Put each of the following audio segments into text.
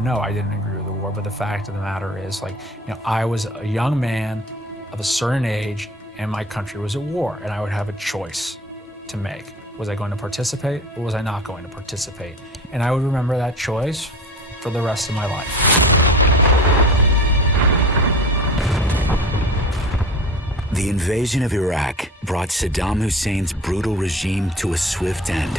No, I didn't agree with the war, but the fact of the matter is, I was a young man of a certain age, and my country was at war, and I would have a choice to make. Was I going to participate, or was I not going to participate? And I would remember that choice for the rest of my life. The invasion of Iraq brought Saddam Hussein's brutal regime to a swift end.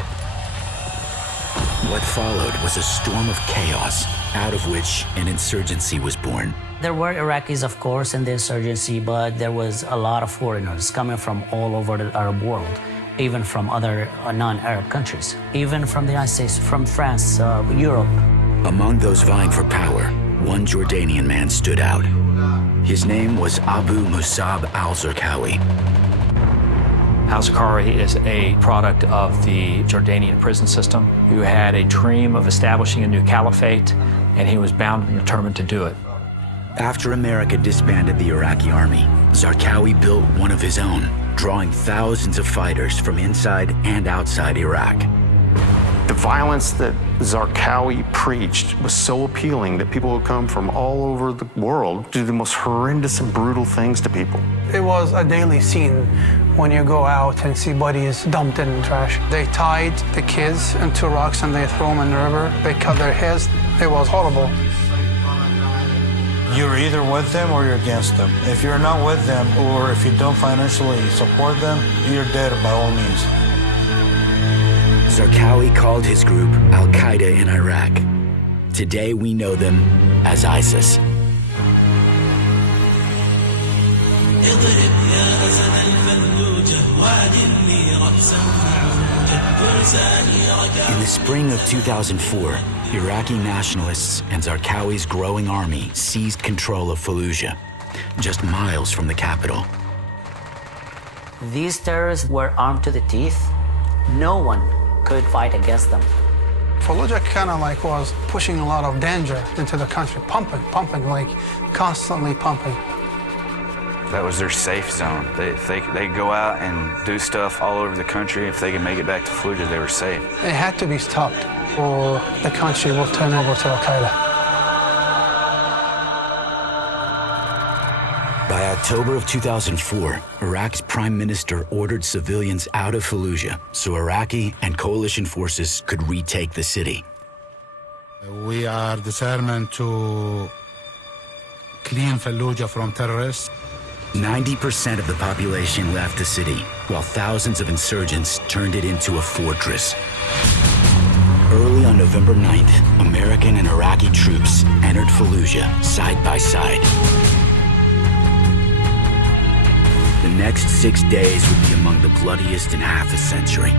What followed was a storm of chaos, out of which an insurgency was born. There were Iraqis, of course, in the insurgency, but there was a lot of foreigners coming from all over the Arab world, even from other non-Arab countries, even from the United States, from France, Europe. Among those vying for power, one Jordanian man stood out. His name was Abu Musab al-Zarqawi. Al-Zarqawi is a product of the Jordanian prison system who had a dream of establishing a new caliphate, and he was bound and determined to do it. After America disbanded the Iraqi army, Zarqawi built one of his own, drawing thousands of fighters from inside and outside Iraq. The violence that Zarqawi preached was so appealing that people would come from all over the world do the most horrendous and brutal things to people. It was a daily scene when you go out and see bodies dumped in trash. They tied the kids into rocks and they threw them in the river. They cut their heads. It was horrible. You're either with them or you're against them. If you're not with them, or if you don't financially support them, you're dead by all means. Zarqawi called his group Al-Qaeda in Iraq. Today we know them as ISIS. In the spring of 2004, Iraqi nationalists and Zarqawi's growing army seized control of Fallujah, just miles from the capital. These terrorists were armed to the teeth. No one could fight against them. Fallujah kind of was pushing a lot of danger into the country, pumping, constantly pumping. That was their safe zone. They go out and do stuff all over the country. If they could make it back to Fallujah, they were safe. It had to be stopped, or the country will turn over to Al-Qaeda. By October of 2004, Iraq's prime minister ordered civilians out of Fallujah so Iraqi and coalition forces could retake the city. We are determined to clean Fallujah from terrorists. 90% of the population left the city, while thousands of insurgents turned it into a fortress. Early on November 9th, American and Iraqi troops entered Fallujah side by side. The next 6 days would be among the bloodiest in half a century.